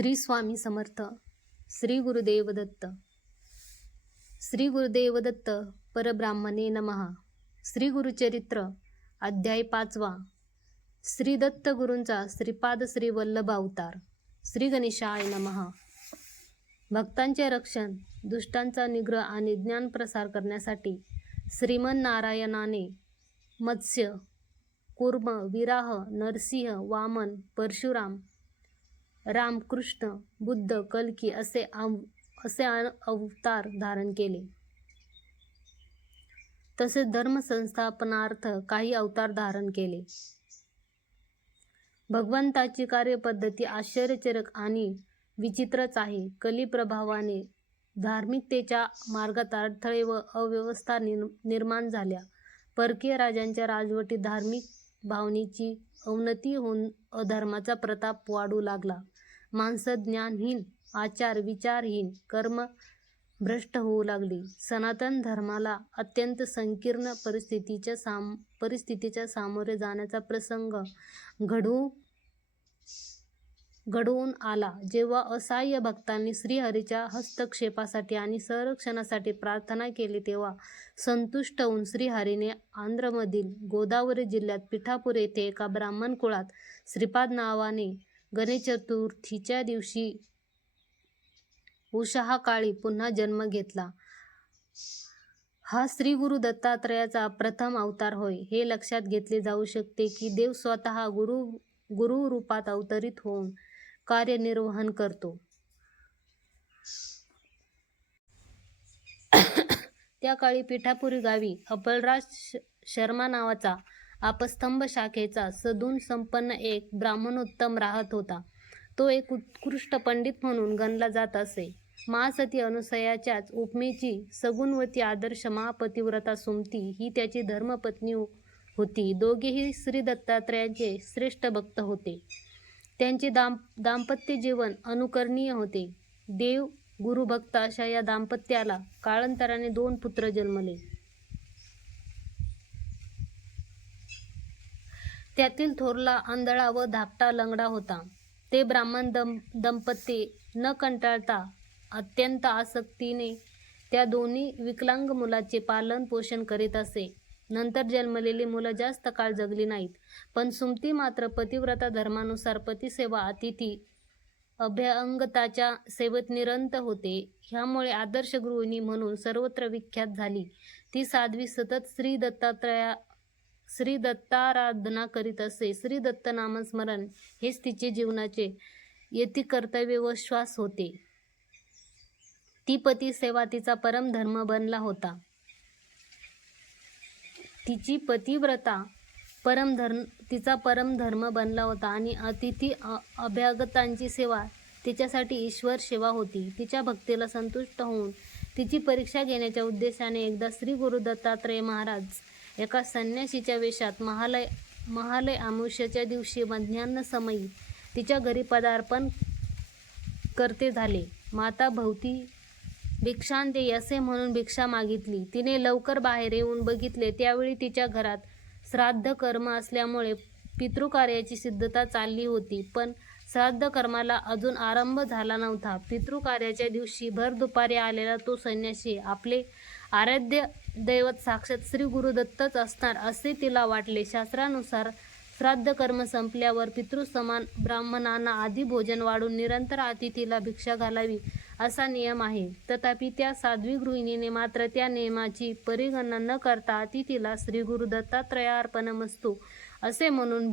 श्री स्वामी समर्थ. श्री गुरुदेव दत्त. श्री गुरुदेव दत्त परब्राह्मणे नमः. श्री गुरुचरित्र अध्याय 5. श्री दत्त गुरूंचा श्रीपाद श्री वल्लभ अवतार. श्री गणेशाय नमः. भक्तांचे रक्षण, दुष्टांचा निग्रह आणि ज्ञान प्रसार करण्यासाठी श्रीमन्नारायणाने मत्स्य, कूर्म, विराह, नरसिंह, वामन, परशुराम, रामकृष्ण, बुद्ध, कल्की असे अवतार धारण केले. तसेच धर्मसंस्थापनार्थ काही अवतार धारण केले. भगवंताची कार्यपद्धती आश्चर्यचरक आणि विचित्रच आहे. कलिप्रभावाने धार्मिकतेच्या मार्गात अडथळे व अव्यवस्था निर्माण झाल्या. परकीय राजांच्या राजवटीत धार्मिक भावनेची अवनती होऊन अधर्माचा प्रताप वाढू लागला. माणसं ज्ञानहीन, आचार विचारहीन, कर्म भ्रष्ट होऊ लागली. सनातन धर्माला अत्यंत संकीर्ण परिस्थितीच्या सामोरे जाण्याचा प्रसंग घडवून आला. जेव्हा असहाय्य भक्तांनी श्रीहरीच्या हस्तक्षेपासाठी आणि संरक्षणासाठी प्रार्थना केली, तेव्हा संतुष्ट होऊन श्रीहरीने आंध्रमधील गोदावरी जिल्ह्यात पिठापूर येथे एका ब्राह्मण कुळात श्रीपाद नावाने गणेश चतुर्थीच्या दिवशी उषःकाळी पुन्हा जन्म घेतला. हा श्री गुरु दत्तात्रयाचा प्रथम अवतार होय. हे लक्षात घेतले जाऊ शकते की देव स्वतः गुरु रूपात अवतरित होऊन कार्यनिर्वहन करतो. त्या काळी पिठापुरी गावी अपलराज शर्मा नावाचा आपस्तंभ शाखेचा सद्गुण संपन्न एक ब्राह्मणोत्तम राहत होता. तो एक उत्कृष्ट पंडित म्हणून गणला जात असे. महासती अनुसयाच्याच उपमेची सगुणवती आदर्श महापतिव्रता सुमती ही त्याची धर्मपत्नी होती. दोघेही श्री दत्तात्रयाचे श्रेष्ठ भक्त होते. त्यांचे दाम्पत्य जीवन अनुकरणीय होते. देव गुरु भक्त अशा या दाम्पत्याला काळांतराने 2 पुत्र जन्मले. त्यातील थोरला आंधळा व धाकटा लंगडा होता. ते ब्राह्मण दंपती न कंटाळता अत्यंत आसक्तीने त्या दोन्ही विकलांग मुलाचे पालन पोषण करीत असे. नंतर जन्मलेली मुलं जास्त काळ जगली नाहीत, पण सुमती मात्र पतिव्रता धर्मानुसार पतिसेवा, अतिथी, अभ्यंगताच्या सेवेत निरंतर होते. ह्यामुळे आदर्श गृहिणी म्हणून सर्वत्र विख्यात झाली. ती साध्वी सतत श्री दत्ताराधना करीत असे. श्री दत्त नामस्मरण हेच तिचे जीवनाचे यती कर्तव्य व श्वास होते. ती पतिसेवा तिचा परमधर्म बनला होता. तिची पतिव्रता तिचा परमधर्म बनला होता आणि अतिथी अभ्यागतांची सेवा तिच्यासाठी ईश्वर सेवा होती. तिच्या भक्तीला संतुष्ट होऊन तिची परीक्षा घेण्याच्या उद्देशाने एकदा श्री गुरु दत्तात्रय महाराज एका संन्यासीच्या वेशात महालय अमावास्येच्या दिवशी मध्यान्ह समयी तिच्या घरी पदार्पण करते झाले. माता भवती भिक्षांते असे म्हणून भिक्षा मागितली. तिने लवकर बाहेर येऊन बघितले, त्यावेळी तिच्या घरात श्राद्ध कर्म असल्यामुळे पितृकार्याची सिद्धता चालली होती, पण श्राद्ध कर्माला अजून आरंभ झाला नव्हता. पितृकार्याच्या दिवशी भर दुपारी आलेला तो संन्यासी आपले आराध्य दैवत साक्षात श्री गुरुदत्तच असणार असे तिला वाटले. शास्त्रानुसार श्राद्ध कर्म संपल्यावर पितृसमान ब्राह्मणांना आधी भोजन वाढून निरंतर अतिथीला भिक्षा घालावी असा नियम आहे. तथापि त्या साध्वी गृहिणीने मात्र त्या नियमाची परिगणना न करता अतिथीला श्री गुरु दत्तात्रयार्पणमस्तु असे म्हणून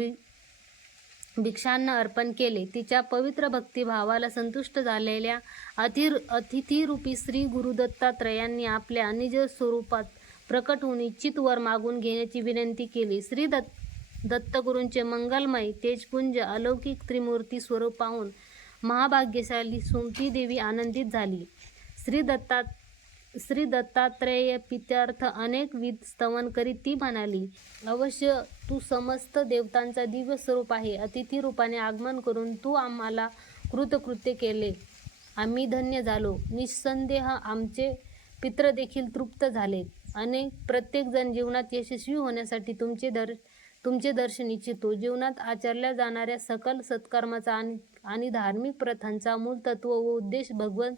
भिक्षान्न अर्पण केले. तिच्या पवित्र भक्तिभावाला संतुष्ट झालेल्या अतिथीरूपी श्री गुरु दत्तात्रयांनी आपल्या निज स्वरूपात प्रकट होऊन इच्छित वर मागून घेण्याची विनंती केली. श्री दत्तगुरूंचे मंगलमय तेजपुंज अलौकिक त्रिमूर्ती स्वरूप पाहून महाभाग्यशाली सुमती देवी आनंदित झाली. श्री दत्तात्रेय प्रीत्यर्थ अनेक विध स्तवन करीत ती म्हणाली, अवश्य तू समस्त देवतांचा दिव्य स्वरूप आहे. अतिथी रूपाने आगमन करून तू आम्हाला कृतकृत्य केले. आम्ही धन्य झालो. निस्संदेह आमचे पित्र देखील तृप्त झालेत. प्रत्येक जण जीवनात यशस्वी होण्यासाठी तुमचे तुमचे दर्शन इच्छितो. जीवनात आचरल्या जाणाऱ्या सकल सत्कर्माचा आणि धार्मिक प्रथांचा मूळ तत्व व उद्देश भगवंत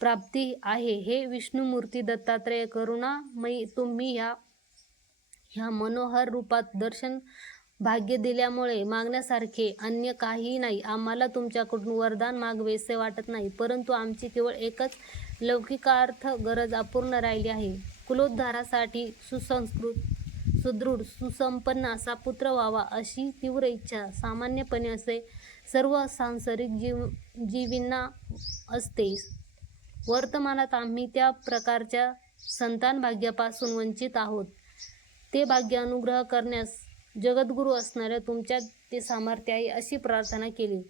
प्राप्ती आहे. हे विष्णुमूर्ती दत्तात्रेय करुणामयी, तुम्ही ह्या मनोहर रूपात दर्शन भाग्य दिल्यामुळे मागण्यासारखे अन्य काहीही नाही. आम्हाला तुमच्याकडून वरदान मागावेसे वाटत नाही, परंतु आमची केवळ एकच लौकिकार्थ गरज अपूर्ण राहिली आहे. कुलोद्धारासाठी सुसंस्कृत, सुदृढ, सुसंपन्न असा पुत्र व्हावा अशी तीव्र इच्छा सामान्यपणे असे सर्व सांसारिक जीवींना असते. वर्तमानात आम्ही त्या प्रकारच्या संतान भाग्यापासून वंचित आहोत. ते भाग्य अनुग्रह करण्यास जगद्गुरू असणाऱ्या तुमच्यात ते सामर्थ्य आहे अशी प्रार्थना केली.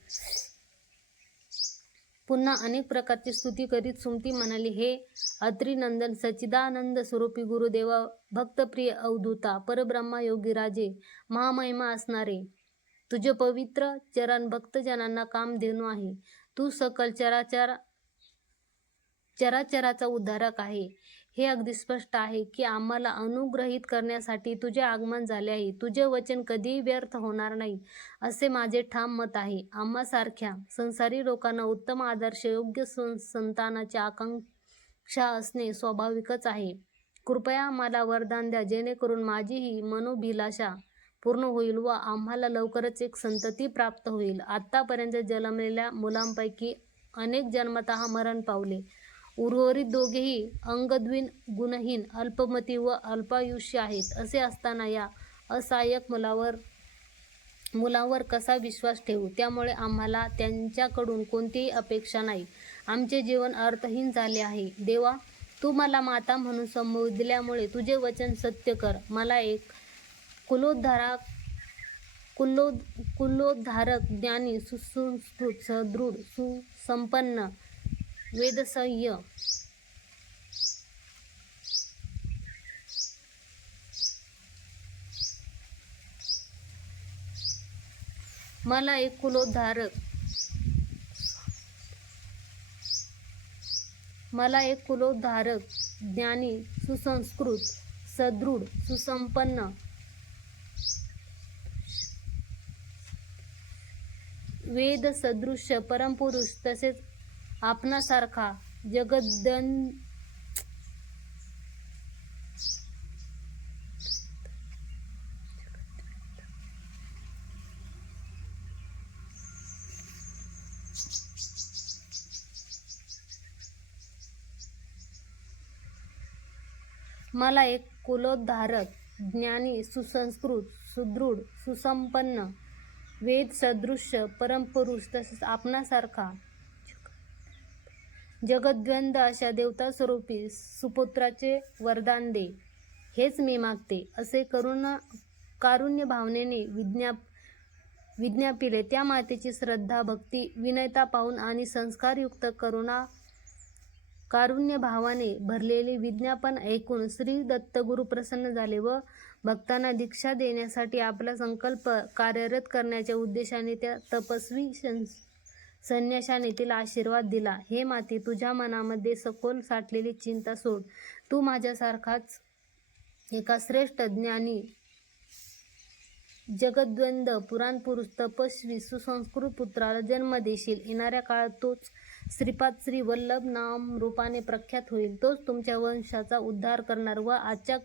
पुन्हा अनेक प्रकारची स्तुती करीत सुमती म्हणाली, हे अत्रिनंदन सच्चिदानंद स्वरूपी गुरुदेवा, भक्तप्रिय अवधूता, परब्रह्मा योगी राजे, महामहिमा असणारे तुझे पवित्र चरण भक्तजनांना कामधेनू आहे. तू सकल चराचराचा उद्धारक आहे. हे अगदी स्पष्ट आहे की आम्हाला अनुग्रहित करण्यासाठी तुझे आगमन झाले आहे. तुझे वचन कधीही व्यर्थ होणार नाही असे माझे ठाम मत आहे. आम्हासारख्या संसारी लोकांना उत्तम आदर्श योग्य संतानाची आकांक्षा असणे स्वाभाविकच आहे. कृपया आम्हाला वरदान द्या, जेणेकरून माझी ही मनोभिलाषा पूर्ण होईल व आम्हाला लवकरच एक संतती प्राप्त होईल. आत्तापर्यंत जन्मलेल्या मुलांपैकी अनेक जन्मतः मरण पावले. उर्वरित दोघेही अंगद्वीन, गुणहीन, अल्पमती व अल्पायुष्य आहेत. असे असताना या असहाय्यक मुलांवर कसा विश्वास ठेवू? त्यामुळे आम्हाला त्यांच्याकडून कोणतीही अपेक्षा नाही. आमचे जीवन अर्थहीन झाले आहे. देवा, तू मला माता म्हणून संबोधल्यामुळे तुझे वचन सत्य कर. मला एक कुलोद्धारक, ज्ञानी, सुसंस्कृत, सदृढ, सुसंपन्न, वेदसह्य, मला एक कुलोद्धारक, ज्ञानी, सुसंस्कृत, सदृढ, सुसंपन्न, वेद सदृश परमपुरुष तसेच आपणासारखा मला एक कुलोद्धारक, ज्ञानी, सुसंस्कृत, सुदृढ, सुसंपन्न, वेद सदृश परमपुरुष तसेच आपणासारखा जगद्वंद अशा देवतास्वरूपी सुपुत्राचे वरदान दे. हेच मी मागते. असे कारुण्य भावनेने विज्ञापिले. त्या मातेची श्रद्धा, भक्ती, विनयता पाहून आणि संस्कारयुक्त कारुण्य भावाने भरलेले विज्ञापन ऐकून श्री दत्तगुरू प्रसन्न झाले व भक्तांना दीक्षा देण्यासाठी आपला संकल्प कार्यरत करण्याच्या उद्देशाने त्या तपस्वी संन्याशाने तिला आशीर्वाद दिला. हे माते, तुझ्या मनामध्ये सखोल साठलेली चिंता सोड. तू माझ्यासारखाच एका श्रेष्ठ, ज्ञानी, जगद्वंद, पुराणपुरुष, तपस्वी, सुसंस्कृत पुत्राला जन्म देशील. येणाऱ्या काळात तोच श्रीपाद श्री वल्लभ नाम रूपाने प्रख्यात होईल. तोच तुमच्या वंशाचा उद्धार करणार व आजच्या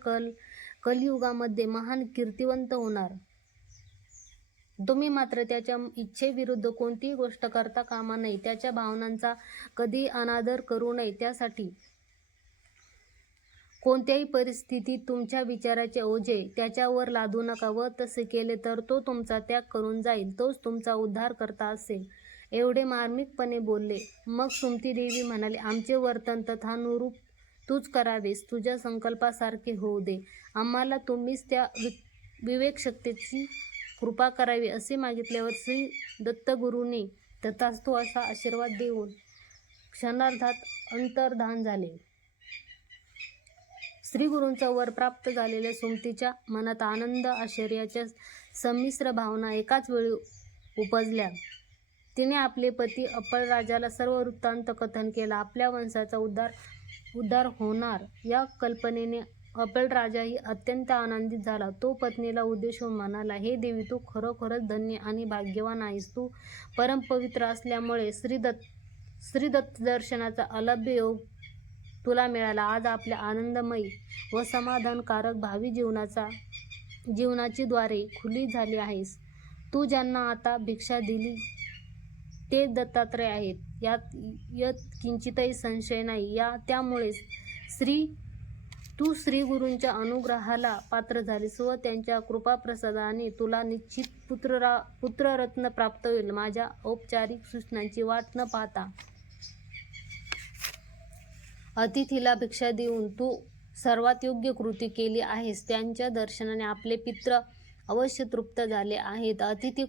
कलियुगामध्ये महान कीर्तिवंत होणार. तुम्ही मात्र त्याच्या इच्छेविरुद्ध कोणतीही गोष्ट करता कामा नये. त्याच्या भावनांचा कधीही अनादर करू नये. त्यासाठी कोणत्याही परिस्थितीत तुमच्या विचाराचे ओझे त्याच्यावर लादू नका व तसे केले तर तो तुमचा त्याग करून जाईल. तोच तुमचा उद्धार करता असेल. एवढे मार्मिकपणे बोलले. मग सुमती देवी म्हणाली, आमचे वर्तन तथानुरूप तूच करावेस. तुझ्या संकल्पासारखे होऊ दे. आम्हाला तुम्हीच त्या विवेकशक्तीची कृपा करावी. असे मागितल्यावर श्री दत्तगुरूंनी तथास्तु असा आशीर्वाद देऊन क्षणार्धात अंतर्धान झाले. श्रीगुरूंचा वर प्राप्त झालेल्या सुमतीच्या मनात आनंद, आश्चर्याच्या संमिश्र भावना एकाच वेळी उपजल्या. तिने आपले पती अपळराजाला सर्व वृत्तांत कथन केला. आपल्या वंशाचा उद्धार होणार या कल्पनेने अपल राजाही अत्यंत आनंदित झाला. तो पत्नीला उद्देशून म्हणाला, हे देवी, तू खरोखरच धन्य आणि भाग्यवान आहेस. तू परमपवित्र असल्यामुळे श्रीदत्त दर्शनाचा अलभ्य योग तुला मिळाला. आज आपल्या आनंदमयी व समाधानकारक भावी जीवनाची द्वारे खुली झाली आहेस. तू ज्यांना आता भिक्षा दिली ते दत्तात्रय आहेत, यात किंचितही संशय नाही. त्यामुळेच तू श्री गुरूंच्या अनुग्रहाला पात्र झालीस व त्यांच्या कृपाप्रसादाने तुला निश्चित पुत्ररत्न प्राप्त होईल. माझ्या औपचारिक सूचनांची वाट न पाहता अतिथीला भिक्षा देऊन तू सर्वात योग्य कृती केली आहेस. त्यांच्या दर्शनाने आपले पित्र अवश्य तृप्त झाले आहेत. अतिथी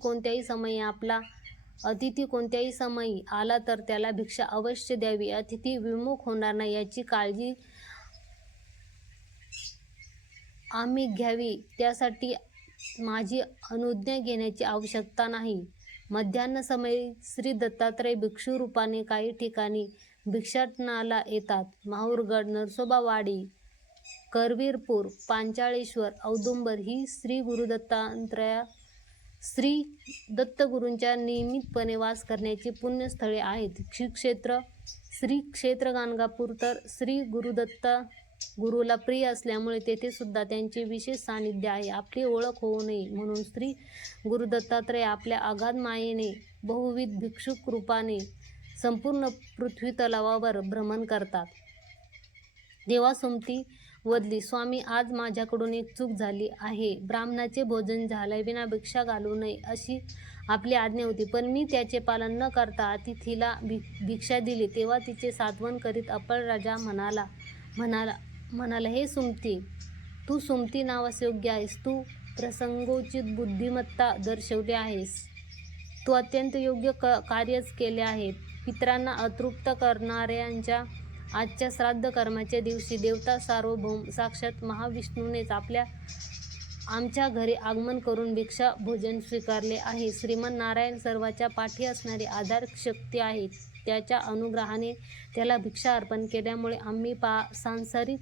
कोणत्याही समयी आला तर त्याला भिक्षा अवश्य द्यावी. अतिथी विमुख होणार नाही याची काळजी आम्ही घ्यावी. त्यासाठी माझी अनुज्ञा घेण्याची आवश्यकता नाही. मध्यान्ह समयी श्री दत्तात्रय भिक्षू रूपाने काही ठिकाणी भिक्षाटनाला येतात. माहूरगड, नरसोबावाडी, करवीरपूर, पांचाळेश्वर, औदुंबर ही श्री दत्तगुरूंच्या नियमितपणे वास करण्याची पुण्यस्थळे आहेत. श्री क्षेत्र गाणगापूर तर श्री गुरुला प्रिय असल्यामुळे तेथे सुद्धा त्यांचे विशेष सानिध्य आहे. आपली ओळख होऊ नये म्हणून श्री गुरुदत्तात्रय आपल्या अगाध मायेने बहुविध भिक्षुक रूपाने संपूर्ण पृथ्वीतलावावर भ्रमण करतात. देवा सुमती वदली, स्वामी, आज माझ्याकडून एक चूक झाली आहे. ब्राह्मणाचे भोजन झाल्याविना भिक्षा घालू नये अशी आपली आज्ञा होती, पण मी त्याचे पालन न करता अतिथीला भिक्षा दिली. तेव्हा तिचे सांत्वन करीत अपल राजा म्हणाला, हे सुमती, तू सुमती नावास योग्य आहेस. तू प्रसंगोचित बुद्धिमत्ता दर्शवली आहेस. तू अत्यंत योग्य कार्यच केले आहे. पितरांना अतृप्त करणाऱ्यांच्या आजच्या श्राद्ध कर्माच्या दिवशी देवता सार्वभौम साक्षात महाविष्णूनेच आमच्या घरी आगमन करून भिक्षा भोजन स्वीकारले आहे. श्रीमन नारायण सर्वाच्या पाठी असणारी आधार शक्ती आहे. त्याच्या अनुग्रहाने त्याला भिक्षा अर्पण केल्यामुळे आम्ही सांसारिक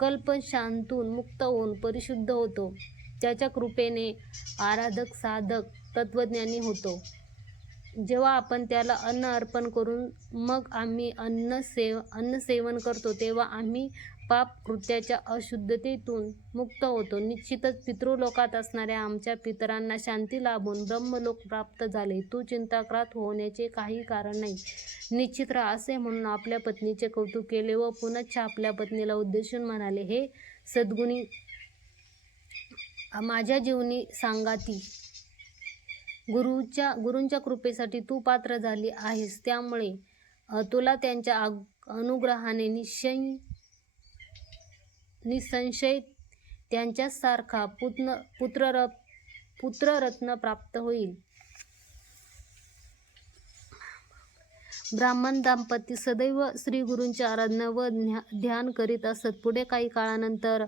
कल्पशांतून मुक्त होऊन परिशुद्ध होतो. त्याच्या कृपेने आराधक साधक तत्वज्ञानी होतो. जेव्हा आपण त्याला अन्न अर्पण करून मग आम्ही अन्न सेवन करतो तेव्हा आम्ही पाप कृत्याच्या अशुद्धतेतून मुक्त होतो. निश्चितच पितृलोकात असणाऱ्या आमच्या पितरांना शांती लाभून ब्रह्मलोक प्राप्त झाले. तू चिंताक्रांत होण्याचे काही कारण नाही. निश्चित राहा असे म्हणून आपल्या पत्नीचे कौतुक केले व पुनश्च आपल्या पत्नीला उद्देशून म्हणाले, हे सद्गुणी माझ्या जीवनी सांगाती, गुरूंच्या कृपेसाठी तू पात्र झाली आहेस. त्यामुळे तुला त्यांच्या अनुग्रहाने निसंशय त्यांच्यासारखा पुत्ररत्न प्राप्त होईल. ब्राह्मण दाम्पत्य सदैव श्रीगुरूंची आराधना व ध्यान करीत असत. पुढे काही काळानंतर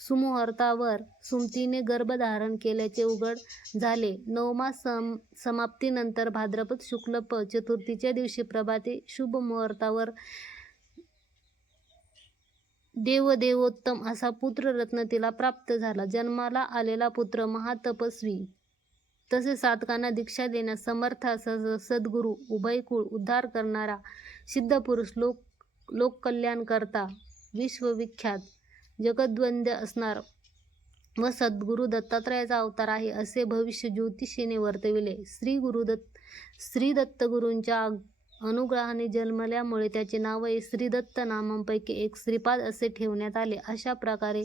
सुमुहूर्तावर सुमतीने गर्भधारण केल्याचे उघड झाले. 9मा समाप्तीनंतर भाद्रपद शुक्ल चतुर्थीच्या दिवशी प्रभाते शुभ मुहूर्तावर देवोत्तम असा पुत्ररत्न तिला प्राप्त झाला. जन्माला आलेला पुत्र महातपस्वी तसेच साधकांना दीक्षा देण्यास समर्थ असा सद्गुरू, उभयकुळ उद्धार करणारा सिद्धपुरुष, लोककल्याणकर्ता, विश्वविख्यात, जगद्वंद्य असणार व सद्गुरू दत्तात्रयाचा अवतार आहे असे भविष्य ज्योतिषीने वर्तविले. श्री दत्तगुरूंच्या अनुग्रहाने जन्मल्यामुळे त्याचे नावही श्रीदत्त नामांपैकी एक श्रीपाद असे ठेवण्यात आले. अशा प्रकारे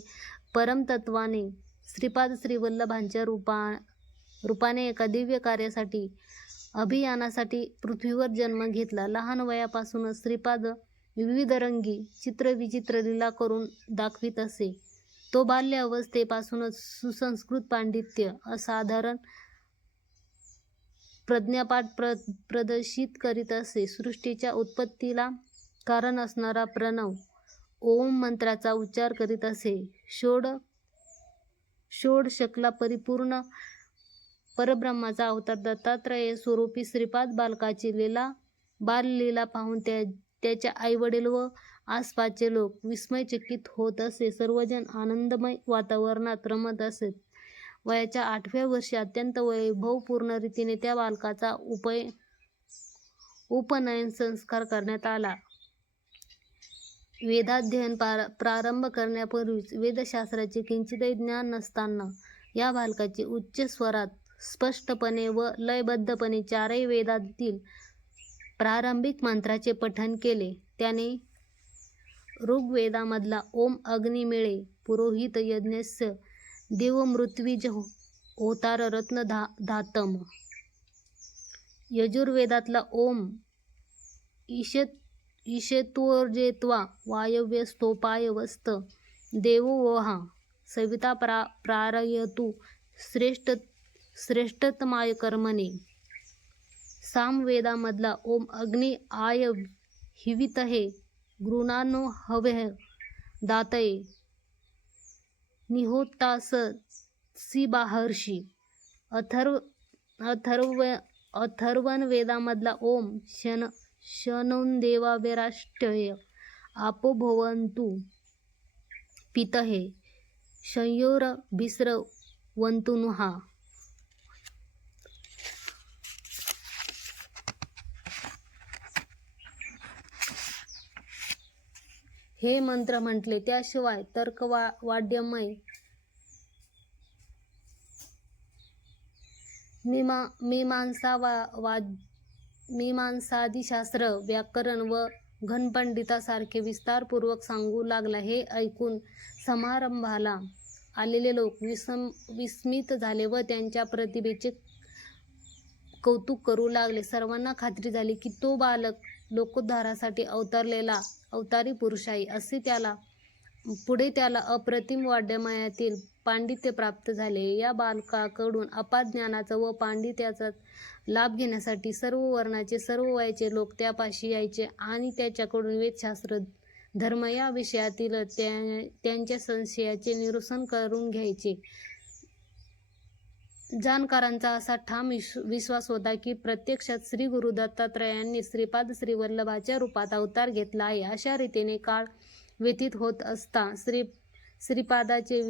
परमतत्वाने श्रीपाद श्रीवल्लभांच्या रूपाने एका दिव्य कार्यासाठी, अभियानासाठी पृथ्वीवर जन्म घेतला. लहान वयापासूनच श्रीपाद विविधरंगी चित्रविचित्र लीला करून दाखवित असे. तो बाल्य अवस्थेपासूनच सुसंस्कृत पांडित्य, असाधारण प्रज्ञापाठ प्रदर्शित करीत असे. सृष्टीच्या उत्पत्तीला कारण असणारा प्रणव ओम मंत्राचा उच्चार करीत असे. षोडशकला परिपूर्ण परब्रह्माचा अवतार दत्तात्रय स्वरूपी श्रीपाद बालकाची बाललीला पाहून त्याच्या आईवडील व आसपासचे लोक विस्मयचकित होत असे. सर्वजण आनंदमय वातावरणात रमत असत. वयाच्या 8व्या वर्षी अत्यंत वैभवपूर्ण रीतीने त्या बालकाचा उपनयन संस्कार करण्यात आला. वेदाध्ययन प्रारंभ करण्यापूर्वीच वेदशास्त्राचे किंचितही ज्ञान नसताना या बालकाचे उच्च स्वरात स्पष्टपणे व लयबद्धपणे चारही वेदांतील प्रारंभिक मंत्राचे पठण केले. त्याने ऋग्वेदामधला ओम अग्नी मिळे पुरोहित यज्ञस्य देवमृत्विज होतार रत्न धातम, यजुर्वेदातला ओम ईशत्वोर्जेत्वा वायव्यस्तोपाय वस्त देवो वहा सविता प्रारयतु श्रेष्ठतमाय कर्मणे, सामवेदामधला ओम अग्नि आय हिवितहे गृणानो हवेः दातये निहोताससीबाहर्षी, अथर्वण वेदामधला ओम शनोन्देवाविराष्ट्य आपो भवन्तु पितहे शंयोरभिस्रवन्तुनुहा. हे मंत्र म्हटले. त्याशिवाय तर्कवाड्यमय मीमांसादिशास्त्र व्याकरण व घनपंडितासारखे विस्तारपूर्वक सांगू लागला. हे ऐकून समारंभाला आलेले लोक विस्मित झाले व त्यांच्या प्रतिभेचे कौतुक करू लागले. सर्वांना खात्री झाली की तो बालक लोकोद्धारासाठी अवतरलेला अवतारी पुरुष आहे. असे पुढे त्याला अप्रतिम वाड्यमयातील पांडित्य प्राप्त झाले. या बालकाकडून अपार ज्ञानाचा व पांडित्याचा लाभ घेण्यासाठी सर्व वर्णाचे सर्व वयाचे लोक त्यापाशी यायचे आणि त्याच्याकडून वेदशास्त्र धर्म या विषयातील त्यांच्या संशयाचे निरसन करून घ्यायचे. जाणकारांचा असा ठाम विश्वास होता की प्रत्यक्षात श्री गुरु दत्तात्रयांनी श्रीपाद श्रीवल्लभाच्या रूपात अवतार घेतला आहे. अशा रीतीने काळ व्यतीत होत असता श्रीपादाचे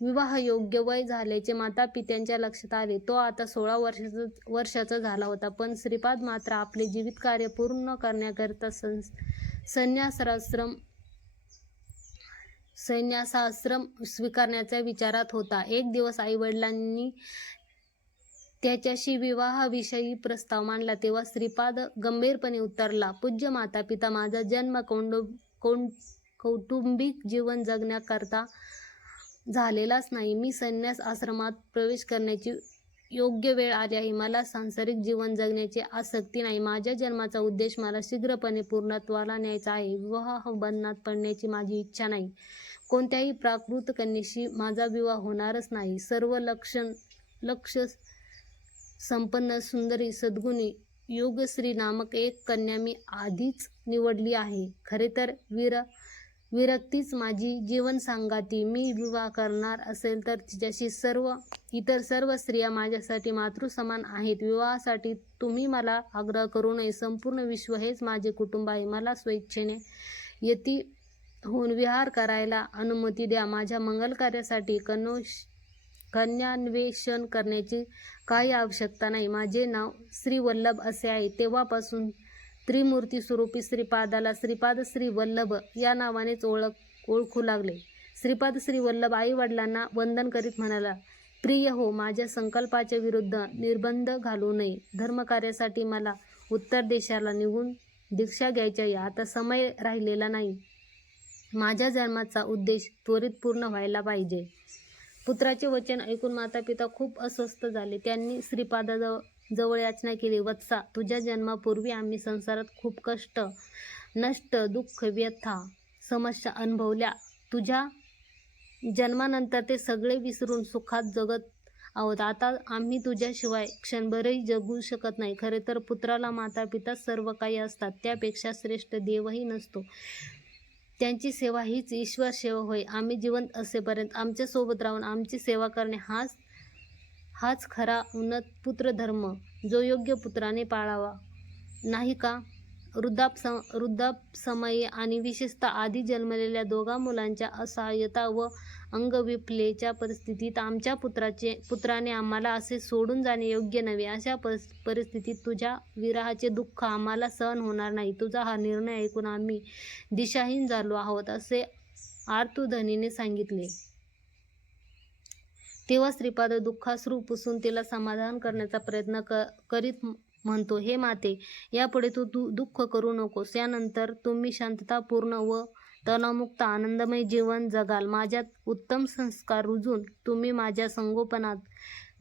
विवाहयोग्य वय झाल्याचे मातापित्यांच्या लक्षात आले. तो आता 16 वर्षाचा झाला होता. पण श्रीपाद मात्र आपले जीवितकार्य पूर्ण करण्याकरिता संन्यासाश्रम स्वीकारण्याच्या विचारात होता. एक दिवस आईवडिलांनी त्याच्याशी विवाहाविषयी प्रस्ताव मांडला तेव्हा श्रीपाद गंभीरपणे उत्तरला, पूज्य मातापिता, माझा जन्म कौटुंबिक जीवन जगण्याकरता झालेलाच नाही. मी संन्यास आश्रमात प्रवेश करण्याची योग्य वेळ आली आहे. मला सांसारिक जीवन जगण्याची आसक्ती नाही. माझ्या जन्माचा उद्देश मला शीघ्रपणे पूर्णत्वाला न्यायचा आहे. विवाह बंधनात पडण्याची माझी इच्छा नाही. कोणत्याही प्राकृत कन्येशी माझा विवाह होणारच नाही. सर्व लक्ष संपन्न सुंदरी सद्गुणी योगश्री नामक एक कन्या मी आधीच निवडली आहे. खरे तर विरक्तीच माझी जीवनसंगाती. मी विवाह करणार असेल तर तिच्याशी इतर सर्व स्त्रिया माझ्यासाठी मातृसमान आहेत. विवाहासाठी तुम्ही मला आग्रह करू नये. संपूर्ण विश्व हेच माझे कुटुंब आहे. मला स्वेच्छेने यती होऊन विहार करायला अनुमती द्या. माझ्या मंगलकार्यासाठी कन्यान्वेषण करण्याची काही आवश्यकता नाही. माझे नाव श्रीवल्लभ असे आहे. तेव्हापासून त्रिमूर्ती स्वरूपी श्रीपादाला श्रीपाद श्रीवल्लभ या नावानेच ओळखू लागले. श्रीपाद श्रीवल्लभ आई वडिलांना वंदन करीत म्हणाला, प्रिय हो, माझ्या संकल्पाच्या विरुद्ध निर्बंध घालू नये. धर्मकार्यासाठी मला उत्तर देशाला निघून दीक्षा घ्यायची आहे. आता समय राहिलेला नाही. माझ्या जन्माचा उद्देश त्वरित पूर्ण व्हायला पाहिजे. पुत्राचे वचन ऐकून मातापिता खूप अस्वस्थ झाले. त्यांनी श्रीपादाजवळ याचना केली, वत्सा, तुझ्या जन्मापूर्वी आम्ही संसारात खूप कष्ट, नष्ट, दुःख, व्यथा, समस्या अनुभवल्या. तुझ्या जन्मानंतर ते सगळे विसरून सुखात जगत आहोत. आता आम्ही तुझ्याशिवाय क्षणभरही जगू शकत नाही. खरे तर पुत्राला मातापिता सर्व काही असतात. त्यापेक्षा श्रेष्ठ देवही नसतो. त्यांची सेवा हीच ईश्वर सेवा होय. आम्ही जिवंत असेपर्यंत आमच्या सोबत राहून आमची सेवा करणे हाच खरा उन्नत पुत्रधर्म, जो योग्य पुत्राने पाळावा, नाही का? वृद्धापसमयी आणि विशेषतः आधी जन्मलेल्या दोघा मुलांच्या असहाय्यता व अंगविकलेच्या परिस्थितीत आमच्या पुत्राने आम्हाला असे सोडून जाणे योग्य नव्हे. अशा परिस्थितीत तुझ्या विरहाचे दुःख आम्हाला सहन होणार नाही. तुझा हा निर्णय ऐकून आम्ही दिशाहीन झालो आहोत, असे आर्तुधनीने सांगितले. तेव्हा श्रीपाद दुःखाश्रू पुसून तिला समाधान करण्याचा प्रयत्न करीत म्हणतो, हे माते, यापुढे तू दुःख करू नकोस. यानंतर तुम्ही शांततापूर्ण व तणावमुक्त आनंदमय जीवन जगाल. माझ्यात उत्तम संस्कार रुजून तुम्ही माझ्या संगोपनात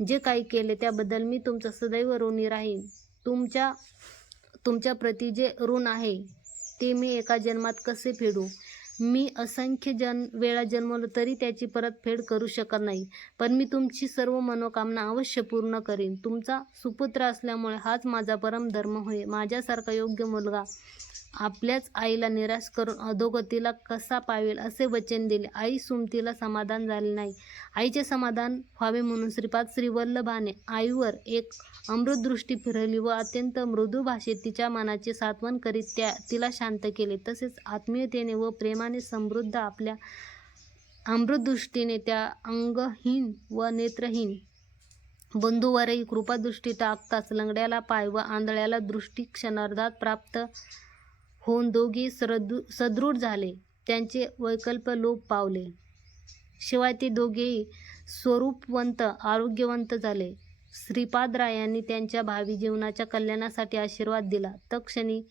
जे काही केले त्याबद्दल मी तुमचा सदैव ऋणी राहीन. तुमच्या प्रती जे ऋण आहे ते मी एका जन्मात कसे फेडू? मी असंख्य वेळा जन्मलो तरी त्याची परतफेड करू शकत नाही, पण मी तुमची सर्व मनोकामना अवश्य पूर्ण करीन. तुमचा सुपुत्र असल्यामुळे हाच माझा परमधर्म होय. माझ्यासारखा योग्य मुलगा आपल्याच आईला निराश करून अधोगतीला कसा पावेल असे वचन दिले. आई सुमतीला समाधान झाले नाही. आईचे समाधान व्हावे म्हणून श्रीपाद श्रीवल्लभाने आईवर एक अमृतदृष्टी फिरवली व अत्यंत मृदू भाषेत तिच्या मनाचे सांत्वन करीत तिला शांत केले. तसेच आत्मीयतेने व प्रेमाने समृद्ध आपल्या अमृतदृष्टीने त्या अंगहीन व नेत्रहीन बंधूवरही कृपादृष्टी टाकताच लंगड्याला पाय व आंधळ्याला दृष्टी क्षणार्धात प्राप्त होऊन दोघे सदृढ झाले. त्यांचे वैकल्प लोप पावले. शिवाय ते दोघेही स्वरूपवंत आरोग्यवंत झाले. श्रीपादरायांनी त्यांच्या भावी जीवनाच्या कल्याणासाठी आशीर्वाद दिला. तत्क्षणी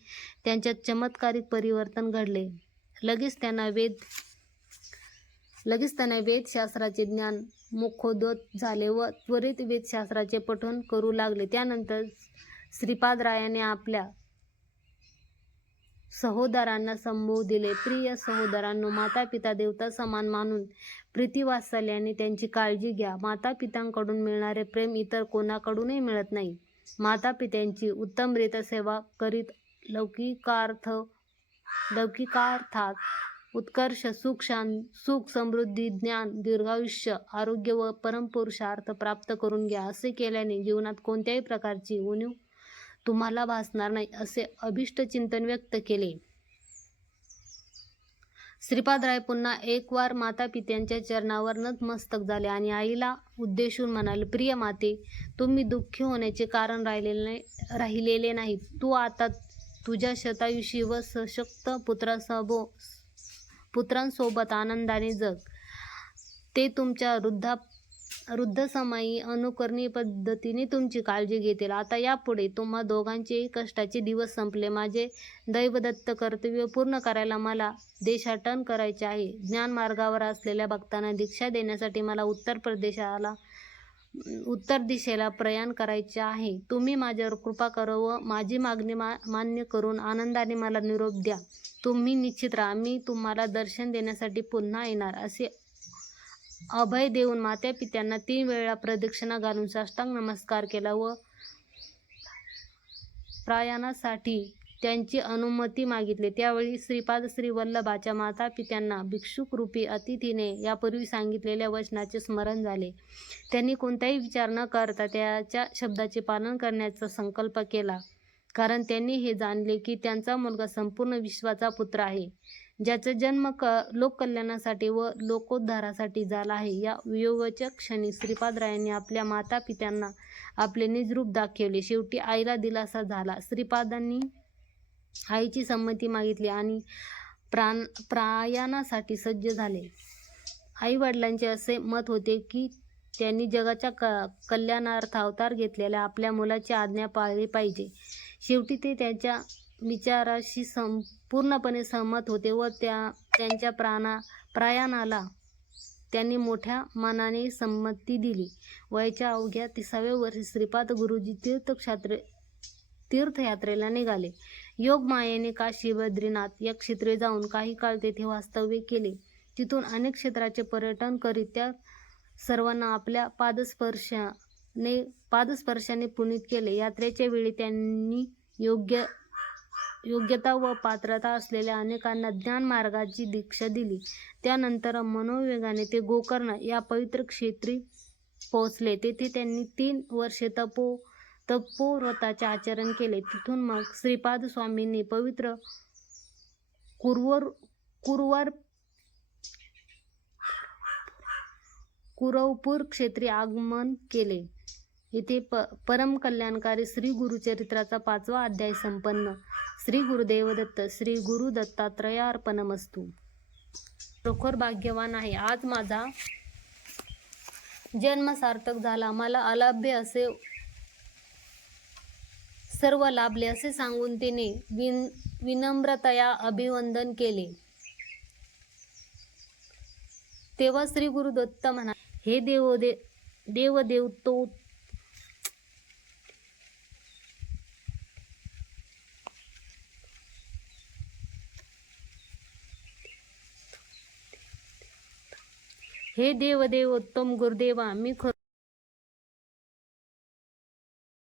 त्यांच्यात चमत्कारिक परिवर्तन घडले. लगेच त्यांना वेदशास्त्राचे ज्ञान मुखोद्गत झाले व त्वरित वेदशास्त्राचे पठण करू लागले. त्यानंतर श्रीपादरायांनी आपल्या सहोदरांना संबोधिले. प्रिय सहोदरांनो, मातापिता देवता समान मानून प्रीतिवात्सल्याने त्यांची काळजी घ्या. मातापित्यांकडून मिळणारे प्रेम इतर कोणाकडूनही मिळत नाही. मातापित्यांची उत्तमरित्या सेवा करीत लौकिकार्थात उत्कर्ष, सुख, समृद्धी, ज्ञान, दीर्घायुष्य, आरोग्य व परमपुरुषार्थ प्राप्त करून घ्या. असे केल्याने जीवनात कोणत्याही प्रकारची उणीव तुम्हाला भासणार नाही, असे अभिष्टचिंतन व्यक्त केले. श्रीपादराय पुन्हा एक वार मातापित्यांच्या चरणावर नतमस्तक झाले आणि आईला उद्देशून म्हणाले, प्रिय माते, तुम्ही दुःखी होण्याचे कारण राहिलेले नाही. तू आता तुझ्या शतायुषी व सशक्त पुत्रांसोबत आनंदाने जग. ते तुमच्या वृद्धसमयी अनुकरणीय पद्धतीने तुमची काळजी घेतील. आता यापुढे तुम्हा दोघांचेही कष्टाचे दिवस संपले. माझे दैवदत्त कर्तव्य पूर्ण करायला मला देशाटन करायचे आहे. ज्ञानमार्गावर असलेल्या भक्तांना दीक्षा देण्यासाठी मला उत्तर दिशेला प्रयाण करायचे आहे. तुम्ही माझ्यावर कृपा करा व माझी मागणी मान्य करून आनंदाने मला निरोप द्या. तुम्ही निश्चित राहा, मी तुम्हाला दर्शन देण्यासाठी पुन्हा येणार. असे अभय देऊन मातापित्यांना 3 वेळा प्रदक्षिणा घालून साष्टांग नमस्कार केला व प्रयाणासाठी त्यांची अनुमती मागितली. त्यावेळी श्रीपाद श्रीवल्लभाच्या मातापित्यांना भिक्षुकरूपी अतिथीने यापूर्वी सांगितलेल्या वचनाचे स्मरण झाले. त्यांनी कोणताही विचार न करता त्याच्या शब्दाचे पालन करण्याचा संकल्प केला, कारण त्यांनी हे जाणले की त्यांचा मुलगा संपूर्ण विश्वाचा पुत्र आहे, ज्याचा जन्म लोककल्याणासाठी व लोकोद्धारासाठी झाला आहे. या वियोगाच्या क्षणी श्रीपादरायांनी आपल्या मातापित्यांना आपले निजरूप दाखवले. शेवटी आईला दिलासा झाला. श्रीपादांनी आईची संमती मागितली आणि प्रयाणासाठी सज्ज झाले. आई वडिलांचे असे मत होते की त्यांनी जगाच्या कल्याणार्थ अवतार घेतलेल्या आपल्या मुलाची आज्ञा पाळली पाहिजे. शेवटी ते त्यांच्या विचाराशी पूर्णपणे सहमत होते व त्यांच्या प्रयाणाला त्यांनी मोठ्या मनाने संमती दिली. वयाच्या अवघ्या 30व्या वर्षी श्रीपाद गुरुजी तीर्थयात्रेला निघाले. योगमायेने काशी, बद्रीनाथ या क्षेत्रे जाऊन काही काळ तेथे वास्तव्य केले. तिथून अनेक क्षेत्राचे पर्यटन करीत त्या सर्वांना आपल्या पादस्पर्शाने पुनीत केले. यात्रेच्या वेळी त्यांनी योग्यता व पात्रता असलेल्या अनेकांना ज्ञानमार्गाची दीक्षा दिली. त्यानंतर मनोवेगाने ते गोकर्ण या पवित्र क्षेत्री पोहोचले. तेथे त्यांनी 3 वर्षे तपोव्रताचे आचरण केले. तिथून मग श्रीपाद स्वामींनी पवित्र कुरवपूर क्षेत्री आगमन केले. येथे परम कल्याणकारी श्री गुरुचरित्राचा 5वा अध्याय संपन्न. श्री गुरुदेव दत्त. श्री गुरु दत्तात्रयार्पणमस्तु. खरोखर भाग्यवान आहे. आज माझा जन्म सार्थक झाला. मला अलाभ्य असे सर्व लाभले असे सांगून तिने विनम्रतया अभिवंदन केले. तेव्हा श्री गुरुदत्त म्हणाले, हे देवदेवतो हे देवदेवोत्तम गुरुदेवा, मी